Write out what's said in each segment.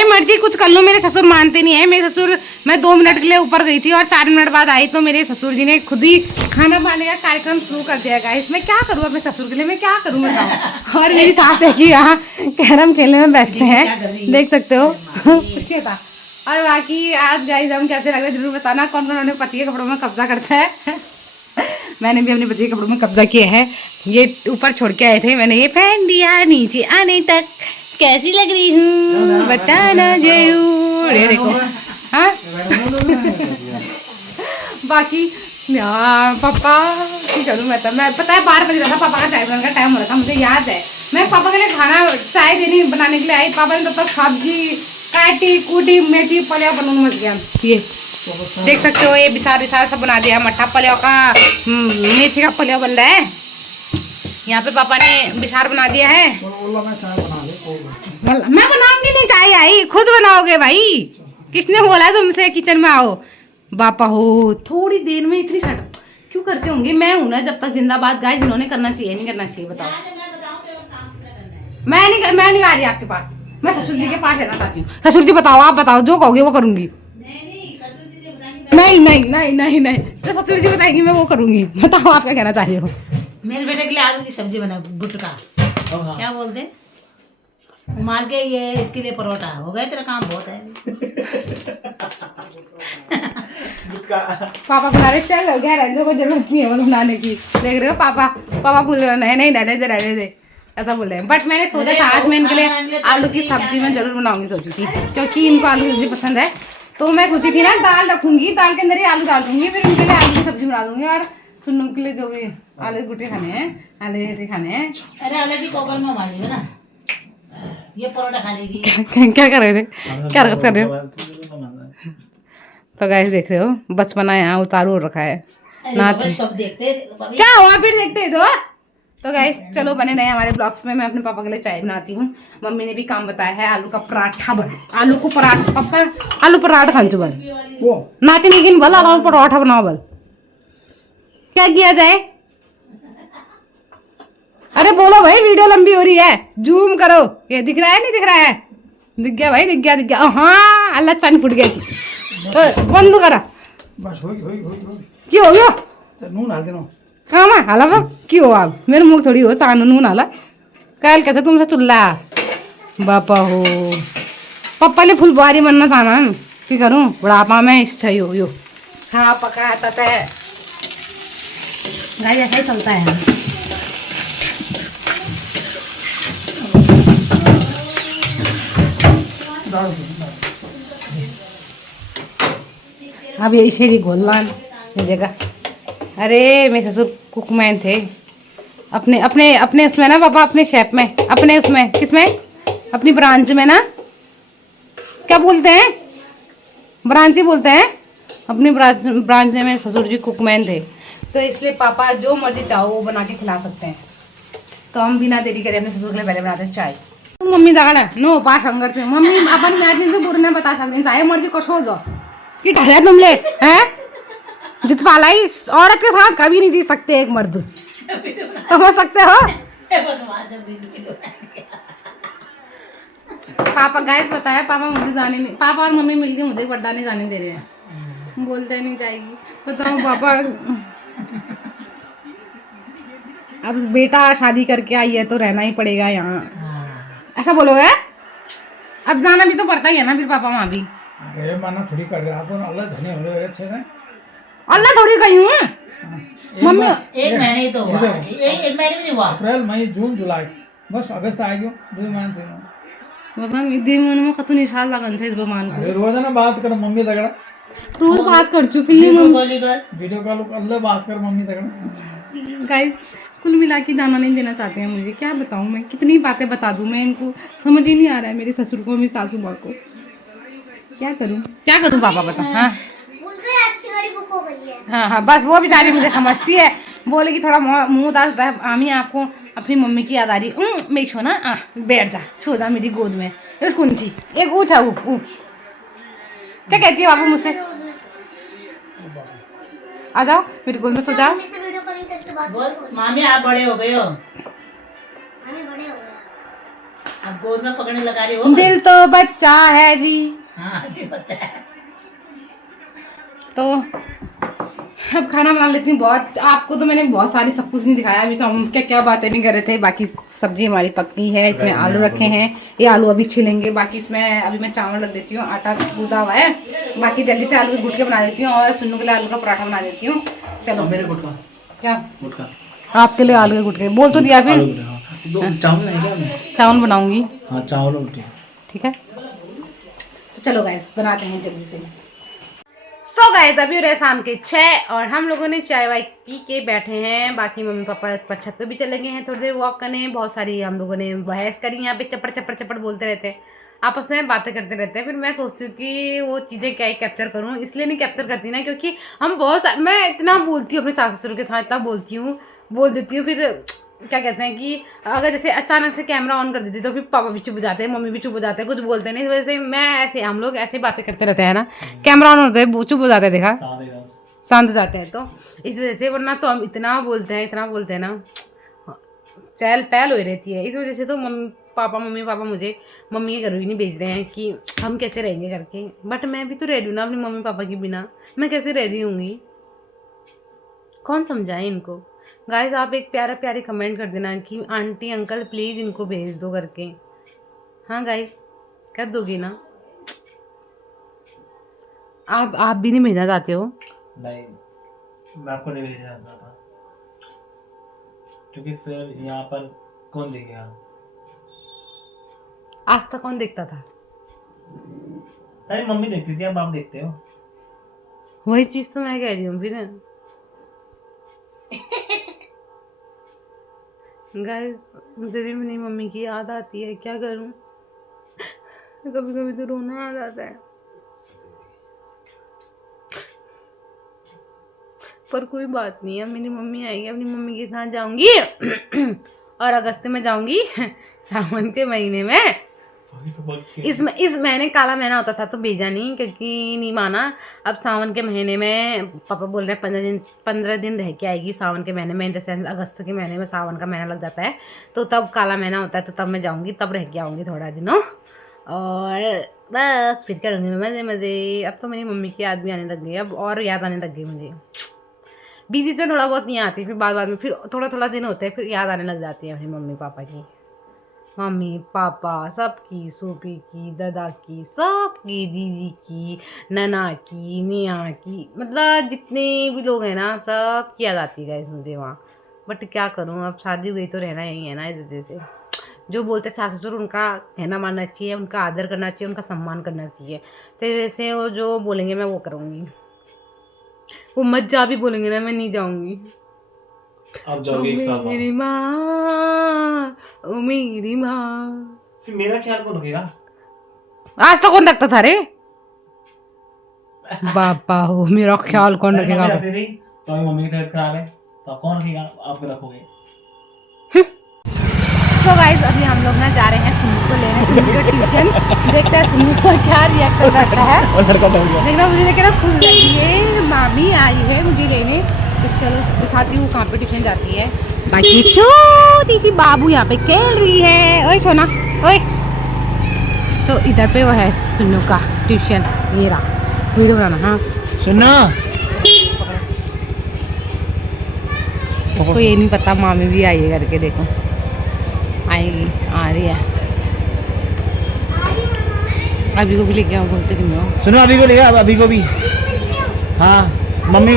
चाहे मर्जी कुछ कर लो, मेरे ससुर मानते नहीं है। मेरे ससुर, मैं 2 मिनट के लिए ऊपर गई थी और 4 मिनट बाद आई तो मेरे ससुर जी ने खुद ही खाना बनाने का कार्यक्रम शुरू कर दिया। गाइस मैं क्या करूँ अपने ससुर के लिए, मैं क्या करूँ बताओ। और मेरी सास है कि यहाँ कैरम खेलने में बैठते हैं, देख सकते हो। कुछ नहीं था। और बाकी आज गाइस हम कैसे लग रहे हैं जरूर बताना। कौन कौन अपने पति के कपड़ों में कब्जा करता है। मैंने भी अपने पति के कपड़ों में कब्जा किया है। ये ऊपर छोड़ के आए थे, मैंने ये पहन दिया। नीचे आने तक कैसी लग रही हूँ बताना जरूर। ये देखो। हाँ बाकी पापा की करूँ मैं तो, मैं पता है 12 बजे था पापा का चाय बनाने का टाइम हो रहा था, मुझे याद है। मैं पापा के लिए खाना चाय देने बनाने के लिए आई। पापा ने तब तक सब्जी काटी कूटी मेथी पलिया बनाने मच गया। ये देख सकते हो, ये बिसार सब बना दिया। मट्ठा पलिया का मेथी का पलिया बन रहा है। यहाँ पे पापा ने बिसार बना दिया है। मैं बनाऊंगी नहीं चाय, आई खुद बनाओगे भाई। किसने बोला है तुमसे किचन में आओ। बापा हो थोड़ी देर में इतनी शट क्यों करते होंगे। मैं हूं ना जब तक जिंदाबाद। गाइस इन्होंने करना चाहिए नहीं करना चाहिए बताओ। मैं नहीं आ रही आपके पास, मैं ससुर जी के पास रहना चाहती हूँ। ससुर जी बताओ, आप बताओ जो कहोगे वो करूंगी। नहीं नहीं नहीं नहीं नहीं, तो ससुर जी बताएंगे मैं वो करूंगी। बताओ आप क्या कहना चाह रहे हो। मेरे बेटे के लिए आलू की सब्जी बना, गुटका क्या बोलते हैं, उमाल के ये इसके लिए परोठा। हो गया तेरा काम बहुत है। पापा बना रहे, चल गया रहने को जरूरत नहीं है वो बनाने की। देख रहे हो पापा बोल रहे नहीं नहीं रहने दे ऐसा बोल रहे हैं। बट मैंने सोचा था आज मैं इनके लिए आलू की सब्जी में जरूर बनाऊंगी सोची थी, क्योंकि इनको आलू की सब्जी पसंद है। तो मैं सोची थी ना दाल रखूंगी, दाल के अंदर ही आलू डाल दूंगी, फिर इनके लिए आलू की सब्जी बना दूंगी। और सुन्नू के लिए जो भी आलू गुटे खाने हैं, आलू खाने हैं। अरे अलग ही कोकर में उबाल दिया ना, ये परोठा खा लेगी। क्या कर रहे थे, क्या हरकत कर रहे हो। तो गाइस देख रहे हो बचपना यहाँ उतारू रखा है ना। सब देखते क्या हुआ फिर देखते ही तो गाइस चलो बने रहे हमारे ब्लॉग्स में। मैं अपने पापा के लिए चाय बनाती हूँ। मम्मी ने भी काम बताया है आलू का पराठा बन, आलू को पराठा, पापा आलू पराठा खान बन नाती लेकिन बोल आलू पराठा बनाओ बल। क्या किया जाए, अरे बोलो भाई वीडियो लंबी हो रही है, जूम करो। ये दिख रहा है नहीं दिख रहा है, दिख गया भाई, दिख गया। हाँ अल्लाह चांद फुट गया थी। बंद करा बस क्यों हो गया नून हाल देना काम हाला तो क्यों हो आप मेरे मुख थोड़ी हो चांद नून हाला कल कैसे तुमसे चुल्ला बापा हो। पप्पा ने फुलबारी बनना चाहना कि करूँ बुढ़ापा में इच्छा ही हो यो हाँ पका आता है। गाय ऐसा ही चलता है। अब ये इसे घोलना जगह। अरे मेरे ससुर कुकमैन थे अपने अपने अपने उसमें ना पापा, अपने शेप में, अपने उसमें किसमें, अपनी ब्रांच में ना, क्या बोलते हैं, ब्रांच ही बोलते हैं। अपनी ब्रांच में मेरे ससुर जी कुकमैन थे, तो इसलिए पापा जो मर्जी चाहो वो बना के खिला सकते हैं। तो हम बिना देरी करे अपने ससुर के लिए पहले बनाते हैं चाय। तो मम्मी दाड़ा नो पास अंगर से मम्मी अपन मैच से बुरने बता सकते हैं, चाहे मर्जी कुछ हो जाओ कि ठहरे तुम ले हैं। जित पालाई औरत के साथ कभी नहीं जी सकते एक मर्द, समझ सकते हो। पापा गैस बताया, पापा मुझे जाने नहीं, पापा और मम्मी मिलके मुझे बड्डा नहीं जाने दे रहे हैं, बोलते नहीं जाएगी। बताओ पापा अब बेटा शादी करके आई है तो रहना ही पड़ेगा यहाँ, ऐसा बोलोगे। अब जाना भी तो पड़ता ही है ना फिर पापा वहाँ भी। अरे माना थोड़ी कर रहा तो अल्लाह धनी हो रहे थे ना, अल्लाह थोड़ी कही हूँ मम्मी। एक महीने ही तो हुआ, एक महीने भी नहीं हुआ। अप्रैल मई जून जुलाई बस अगस्त आ गयो 2 महीने 3 महीने। बाबा दिन में कतु निशाल लगन थे इस बमान को। अरे रोज ना बात कर मम्मी तगड़ा, रोज बात कर चुकी है वीडियो कॉल अल्लाह बात कर मम्मी तगड़ा। गाइस कुल मिला के दाना नहीं देना चाहते हैं मुझे, क्या बताऊँ मैं, कितनी बातें बता दूँ मैं इनको, समझ ही नहीं आ रहा है मेरे ससुर को, मेरी सासू माँ को। क्या करूँ पापा बता। हाँ हाँ हाँ बस वो बेचारी मुझे समझती है, बोले कि थोड़ा मुँह दास होता है। आमी आपको अपनी मम्मी की याद आ रही, मैं छो ना बैठ जा, छो जा मेरी गोद में, इस कुंची एक ऊँचा ऊ क्या कहती है बाबू मुझसे, आ जाओ मेरी गोद में सो जाओ। मामी आप बड़े हो गए हो। अब गोद में पकड़ने लगा रही हो। दिल तो बच्चा है जी। हाँ ये बच्चा है। तो अब खाना बना लेती हूँ। बहुत आपको तो मैंने बहुत सारी सब कुछ नहीं दिखाया। अभी तो हम क्या क्या बातें नहीं कर रहे थे। बाकी सब्जी हमारी पक गई है। इसमें आलू रखे हैं, ये आलू अभी छिलेंगे। बाकी इसमें अभी मैं चावल रख देती हूँ, आटा गूंदा हुआ है। बाकी जल्दी से आलू के गुटके बना देती हूँ और सुन्नू के लिए आलू का पराठा बना देती हूँ। चलो मेरे गुटका क्या गुटका आपके लिए आलू के गुटके बोल तो दिया। फिर चावल नहीं क्या मैं? चावल बनाऊंगी। हाँ चावल रोटी। ठीक है तो चलो गाइस बनाते हैं जल्दी से। सो गाइस अभी हो रहे शाम के 6 और हम लोगों ने चाय वाय पी के बैठे हैं। बाकी मम्मी पापा पर छत पे भी चले गए हैं थोड़ी देर वॉक करने। बहुत सारी हम लोगों ने बहस करी। यहाँ पे चपड़ चपड़ चपड़ बोलते रहते हैं, आपस में बातें करते रहते हैं। फिर मैं सोचती हूँ कि वो चीज़ें क्या ही कैप्चर करूँ, इसलिए नहीं कैप्चर करती ना क्योंकि हम मैं इतना बोलती हूँ अपने सास ससुर के साथ, इतना बोल देती हूँ। फिर क्या कहते हैं कि अगर जैसे अचानक से कैमरा ऑन कर देती तो फिर पापा भी चुप हो जाते हैं, मम्मी भी चुप हो जाते हैं, कुछ बोलते नहीं। इस वजह से मैं ऐसे हम लोग ऐसे बातें करते रहते हैं ना, कैमरा ऑन होता है चुप हो जाते हैं, देखा शांत हो जाते हैं। तो इस वजह से वरना तो हम इतना बोलते हैं ना, चहल पहल हो रहती है। इस वजह से तो मम्मी पापा मुझे मम्मी के घर भी नहीं भेज रहे हैं कि हम कैसे रहेंगे करके। बट मैं भी तो रह रही हूँ ना अपनी मम्मी पापा के बिना, मैं कैसे रह रही होंगी, कौन समझाए इनको। गाइस आप एक प्यारे कमेंट कर देना कि आंटी अंकल प्लीज़ इनको भेज दो करके। हाँ गाइस कर दोगी ना? आप भी नहीं भेजना चाहते हो? नहीं मैं आपको नहीं भेजना चाहता था क्योंकि फिर यहाँ पर कौन देखेगा? आज तक कौन देखता था? अरे मम्मी देखती थी, अब आप देखते हो। वही चीज़ तो मैं कह रही हूँ फिर। गाइस मुझे भी मेरी मम्मी की याद आती है, क्या करूं। कभी कभी तो रोना आ जाता है, पर कोई बात नहीं है। मेरी मम्मी आएगी, अपनी मम्मी के साथ जाऊंगी और अगस्त में जाऊंगी सावन के महीने में। इस महीने काला महीना होता था तो भेजा नहीं क्योंकि नहीं माना। अब सावन के महीने में पापा बोल रहे हैं 15 दिन रह के आएगी सावन के महीने में। इन द सेंस अगस्त के महीने में सावन का महीना लग जाता है तो तब काला महीना होता है, तो तब मैं जाऊंगी, तब रह के आऊँगी थोड़ा दिनों और बस फिर करूँगी मैं मज़े मज़े। अब तो मेरी मम्मी की याद भी आने लग गई, अब और याद आने लग गई मुझे। बीच में थोड़ा बहुत नहीं आती, फिर बाद में फिर थोड़ा दिन होते हैं, फिर याद आने लग जाती है अपनी मम्मी पापा की, मम्मी पापा सबकी, सूपी की, दादा की, सबकी, दीदी की, नना की, निया की, मतलब जितने भी लोग हैं ना सब की याद आती है मुझे वहाँ। बट क्या करूँ, अब शादी हुई तो रहना ही है ना। इस वजह से जो बोलते सास ससुर उनका कहना मानना चाहिए, उनका आदर करना चाहिए, उनका सम्मान करना चाहिए। तो वैसे वो जो बोलेंगे मैं वो करूँगी। वो मत जा भी बोलेंगे ना मैं नहीं जाऊँगी। आप जाओगे एक साल बाद। मेरी माँ, ओ मेरी माँ। फिर मेरा ख्याल कौन रखेगा? आज तो कौन रखता था रे बापा हो, मेरा ख्याल कौन रखेगा? तो मम्मी की तबीयत खराब है तो आप कौन रखेगा? आप रखोगे। सो गाइस अभी हम लोग ना जा रहे हैं सुन्नू को लेने, सुन्नू का ट्यूशन। देखते हैं सुन्नू को क्या रिएक्ट करता है। देखना मुझे देखे ना खुश लगी है, मामी आई है मुझे लेने। तो चलो दिखाती हूँ कहाँ पे ट्यूशन जाती है। बाकी छोटी सी बाबू यहाँ पे खेल रही है। ओए सोना ओए। तो इधर पे वो है सुन्नू का ट्यूशन, ये रहा, वीडियो बनाना। हाँ सुनना, इसको ये नहीं पता मामी भी आई है करके, देखो आएगी, आ रही है। अभी को भी लेके आओ, बोलते कि नहीं। सुनो अभी को लेगा, अभी को भी। हाँ मम्मी,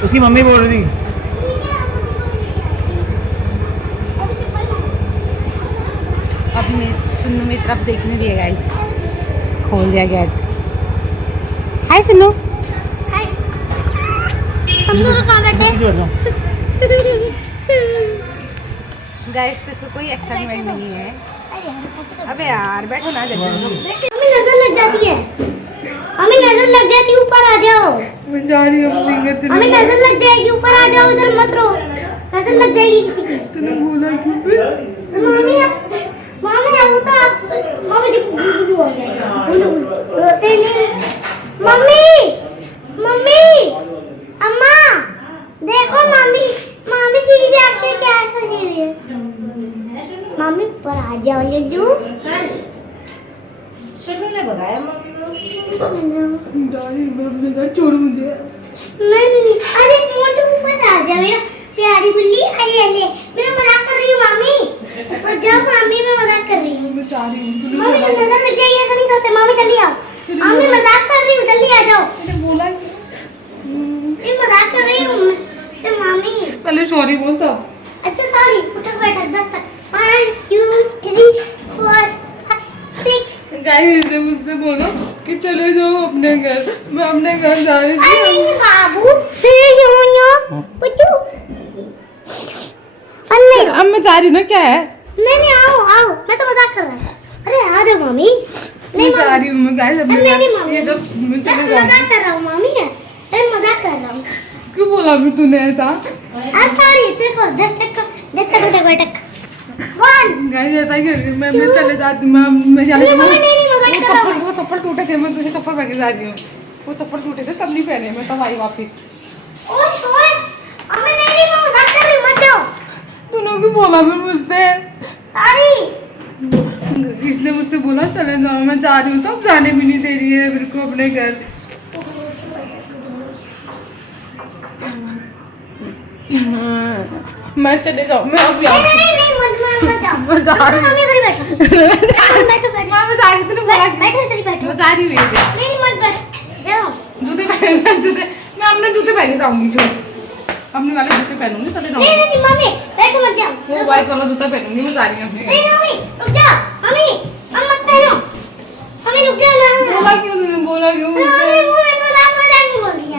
उसकी मम्मी बोल रही थी। अभी मैं सुन्नू मेरी तरफ देखने दिए गाइस, खोल दिया गेट। हाय सुन्नू। हाय। हम दोनों कहाँ बैठे? गाइस तो इसको कोई एक्साइटमेंट नहीं है। अबे यार बैठो ना जल्दी। हमें नजर लग जाती है, हमें नजर लग जाती है, ऊपर आ जाओ। मैं जा रही हूँ फिंगर। हमें नजर लग जाएगी, ऊपर आ जाओ, इधर मत रहो, नजर लग जाएगी किसी की। तूने बोला क्यों? मामी अब तो आप मामी देखो बोल रहे हैं, रोते नहीं। मम्मी अम्मा देखो, मामी सीढ़ी पे आके क्या कर रही है। मामी ऊपर आ जाओ जल्दी। किसने बताया मम्मी को? छोड़ मुझे। नहीं अरे मोटू ऊपर आ जा मेरा प्यारी बिल्ली। अरे अरे मैं मजाक कर रही हूँ मामी। और जब मामी मैं मजाक कर रही हूँ। मैं चाह रही हूँ मामी को नजर लग जाएगी ऐसा नहीं करते। मामी जल्दी आओ। मामी मजाक कर रही हूँ जल्दी आ जाओ। मैंने बोला मैं मजाक कर रही हूँ तो मामी। पहले सॉरी बोल तब। अच्छा सॉरी उठक बैठक 10 तक 1 2 3 4 5 6। गाइस ने मुझसे बोला कि चले जाओ अपने घर। मैं अपने घर जा रही थी। अरे बाबू फिर यूं पुचू। अन्ने अब मैं जा रही हूँ ना, क्या है? नहीं आओ आओ मैं तो मजाक कर रहा था। अरे आ जाओ मामी। मैं जा रही हूँ मैं गाइस अपने नहीं, घर। मामी। ये जब मैं मैं चले मजाक जाऊंगी। कर रहा हूँ मामी है। अरे मजाक कर रहा हूँ। क्यों बोला फिर तूने ऐसा? अब सॉरी देखो 10 तक उठक बैठक 1। गाइस ऐसा ही कर रही हूँ मैं चले जाती हूँ। मैं जाने नहीं, मामी, नहीं, मजाक कर रहा हूँ। वो चप्पल टूटे थे, मैं तुझे चप्पल पहन के जा रही हूँ। वो चप्पल टूटे थे तब नहीं पहने, मैं तब आई वापिस। ओए अबे नहीं मैं मजाक कर रही हूँ मत जाओ। तूने क्यों बोला फिर मुझसे? सॉरी। इसने मुझसे बोला चले जाओ, मैं जा रही हूँ तब जाने भी नहीं दे रही है मेरे को अपने घर। मैं चले जाऊँ, मैं अब नहीं मत जाओ। मैं जा रही हूँ। मम्मी इधर ही बैठो। बैठो मैं जा रही हूँ, तूने बोला क्यों? बैठो इधर ही बैठो। मैं जा रही हूँ। नहीं मत बैठ जाओ। जूते मैं अपने जूते पहन के जाऊंगी। जो अपने वाले जूते पहनूंगी चले जाऊंगी। नहीं मम्मी बैठो मत जाओ। वो व्हाइट वाला जूता पहनूंगी, मैं जा रही हूँ अपने घर। नहीं मम्मी रुक जाओ। मम्मी अब मत पहनो। मम्मी रुक जाओ ना। बोला क्यों तूने? बोला क्यों मम्मी मुझसे? वो मजाक में बोल दिया।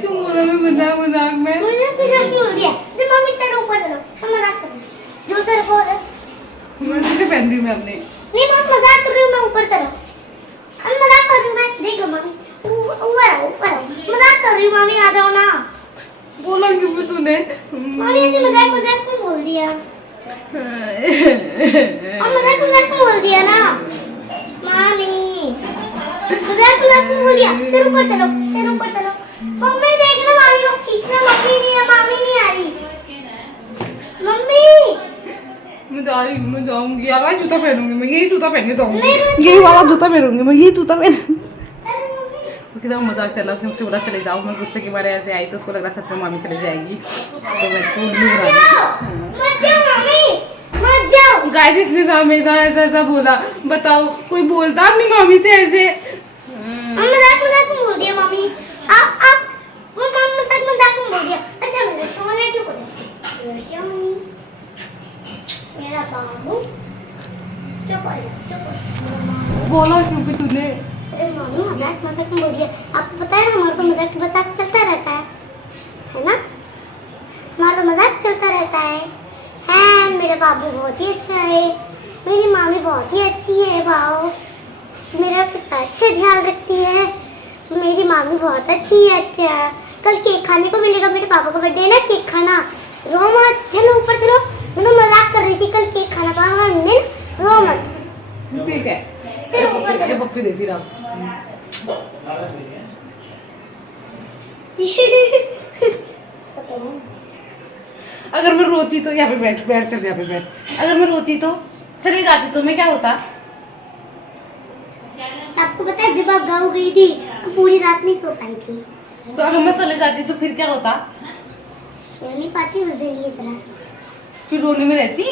क्यों बोला मैं मजाक मजाक में? मुझे मजाक नहीं हो गया। जब मम्मी चलो ऊपर चलो हम मजाक कर रहे हैं। जूते रखो। मैं जूते पहन रही हूँ मैं अपने। नहीं मैं मजाक कर रही हूँ। मैं ऊपर चलो। हम मजाक कर रही हूँ मैं। देखो मम्मी ऊपर आओ। मजाक कर रही हूँ मामी आ जाओ ना। बोला क्यों फिर तूने? मामी ऐसे मजाक में बोल दिया। और मजाक में बोल दिया ना मामी। मजाक में बोल दिया। चलो ऊपर चलो ऊपर चलो। मम्मी देखना मामी को खींचना। मम्मी नहीं है। मामी नहीं आ रही। मम्मी मैं जा रही हूँ, मैं जाऊंगी यार। जूता पहनूंगी मैं, यही जूता पहन के जाऊंगी। नहीं, यही वाला जूता पहनूंगी मैं, यही जूता पहन। अरे मम्मी उसके साथ मजाक चला, उसने मुझसे बोला चले जाओ। मैं गुस्से के मारे ऐसे आई तो उसको लग रहा सच में मामी चले जाएगी, तो मैं इसको उल्लू बना दी। मत जाओ मम्मी मत जाओ। गाइस इसने हमेशा ऐसा बोला। बताओ कोई बोलता अपनी मामी से ऐसे? हम मजाक में बोल दिया मम्मी। आप वो मजाक में बोल दिया। अच्छा मेरे सोने क्यों बोले मम्मी मेरा बाबू चुप बोला क्यों भी तूने? अरे मम्मी मजाक में बोल दिया। आपको पता है ना हमारा तो मजाक चलता रहता है ना। हमारा तो मजाक चलता रहता है। मेरा बाबू बहुत ही अच्छा है। मेरी मामी बहुत ही अच्छी है। वाओ मेरा कितना अच्छा ध्यान रखती है। मेरी मामी बहुत अच्छी है। अच्छा कल केक खाने को मिलेगा। मेरे पापा का बर्थडे है ना। केक खाना रो मत। चलो ऊपर चलो। मैं तो मजाक कर रही थी। कल केक खाना पापा ने रो मत। ठीक है चलो ऊपर ये चलो। पप्पी दे फिर आप। अगर मैं रोती तो यहाँ पे बैठ चल यहाँ पे बैठ। अगर मैं रोती तो चली जाती तो मैं क्या होता? आपको पता है जब आप गाँव गई थी तो पूरी रात नहीं सो पाई थी। तो अगर मैं चले जाती तो फिर क्या होता? सो नहीं पाती उस दिन ये तरह। फिर रोने में रहती।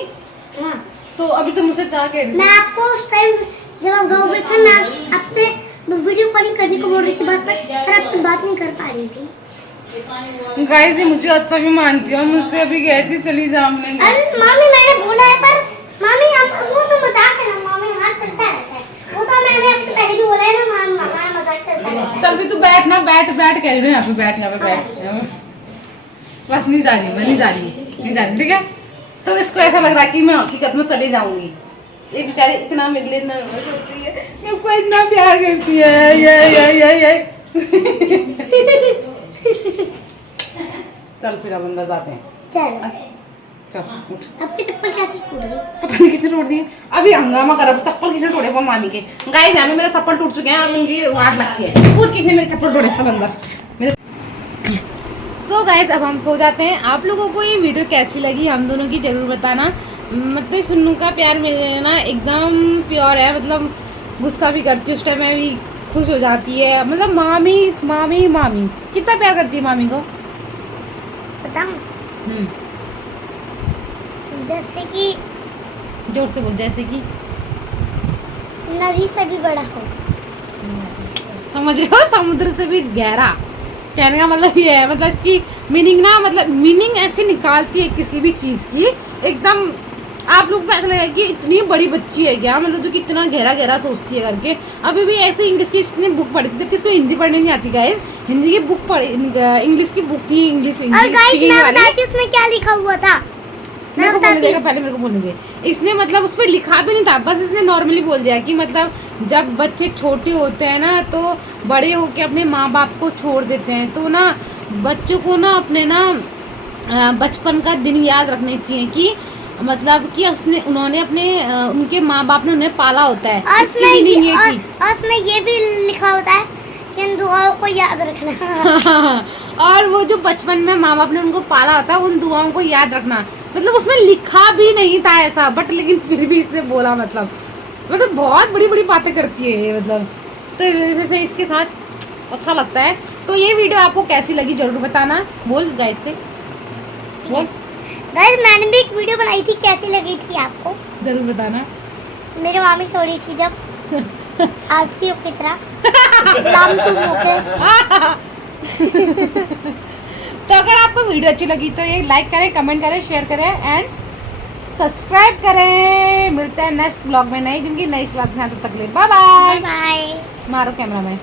हाँ तो अभी तो मुझसे क्या कह रही मैं आपको उस टाइम जब आप गाँव गए थे मैं आपसे वीडियो कॉलिंग करने को बोल रही थी बात पर आपसे बात नहीं कर पा रही थी। थी? गाइस ये मुझे अच्छा भी मानती है, मुझसे अभी कहती चली जा हमने। अरे मामी मैंने बोला है पर मामी आप वो तो मजाक है ना। मामी हाथ चलता रहता है। वो तो मैंने आपसे पहले भी बोला है ना। मामा मजाक चलता रहता है। चल भी तू बैठ ना, बैठ बैठ कह रही हूँ यहाँ पे बैठ, यहाँ पे बैठ। बस नहीं जा रही, मैं नहीं जा रही ठीक है। तो इसको ऐसा लग रहा है कि मैं हकीकत में चली जाऊंगी। ये बेचारी इतना मेरे लिए नर्वस होती है, मेरे को इतना प्यार करती है। ये चल फिर अब अंदर जाते हैं। चल चल उठ। आपकी चप्पल कैसे टूट गई? पता नहीं किसने तोड़ दिए। अभी हंगामा कर चप्पल किसने तोड़े? वो मामी के। गाइस जाने मेरे चप्पल टूट चुके हैं, अब इनकी वाट लगती है। पूछ किसने मेरे चप्पल तोड़े? चल अंदर मेरे। सो गाइस अब हम सो जाते हैं। आप लोगों को ये वीडियो कैसी लगी हम दोनों की ज़रूर बताना। मतलब सुन्नू का प्यार मेरे ना एकदम प्योर है। मतलब गुस्सा भी करती है उस टाइम में भी खुश हो जाती है, मतलब मामी मामी मामी कितना प्यार करती है मामी को। बताऊं? हम्म, जैसे कि जोर से बोल, जैसे कि नदी से भी बड़ा हो। समझ रहे हो, समुद्र से भी गहरा। कहने का मतलब ये है, मतलब इसकी मीनिंग ना, मतलब मीनिंग ऐसी निकालती है किसी भी चीज़ की एकदम। आप लोग को ऐसा लगेगा कि इतनी बड़ी बच्ची है क्या, मतलब जो कि इतना गहरा गहरा सोचती है करके। अभी भी ऐसे इंग्लिश की इसने बुक पढ़ी थी, जबकि इसको हिंदी पढ़ने नहीं आती गाइस। हिंदी की बुक पढ़ी, इंग्लिश की बुक थी, इंग्लिश और गाइस speaking मैं वाली। बताती हूँ उसमें क्या लिखा हुआ था। मेरे को बताती बोलने देगा, हूँ। पहले मेरे को बोलने दे। इसने मतलब उस पर लिखा भी नहीं था, बस इसने नॉर्मली बोल दिया कि मतलब जब बच्चे छोटे होते हैं ना तो बड़े होके अपने माँ बाप को छोड़ देते हैं, तो ना बच्चों को ना अपने ना बचपन का दिन याद रखने चाहिए कि मतलब कि उन्होंने अपने उनके माँ बाप ने उन्हें पाला होता है। और इसकी meaning ये थी। और उसमें ये भी लिखा होता है कि इन दुआओं को याद रखना। और वो जो बचपन में माँ बाप ने उनको पाला होता है, उन दुआओं को याद रखना। मतलब उसमें लिखा भी नहीं था ऐसा, बट लेकिन फिर भी इसने बोला, मतलब बहुत बड़ी बड़ी बातें करती है ये, मतलब तो इस वजह से इसके साथ अच्छा लगता है। तो ये वीडियो आपको कैसी लगी जरूर बताना, बोल गाइस से बोल, गाइस मैंने भी एक वीडियो बनाई थी, कैसी लगी थी आपको जरूर बताना। मेरी मामी सो रही थी जब आलसियों की तरह लाम तुम होके। तो अगर आपको वीडियो अच्छी लगी तो ये लाइक करें, कमेंट करें, शेयर करें एंड सब्सक्राइब करें। मिलते हैं नेक्स्ट ब्लॉग में नई दिन की नई बात। तब तक के लिए बाय बाय। बाय। मारो कैमरा में।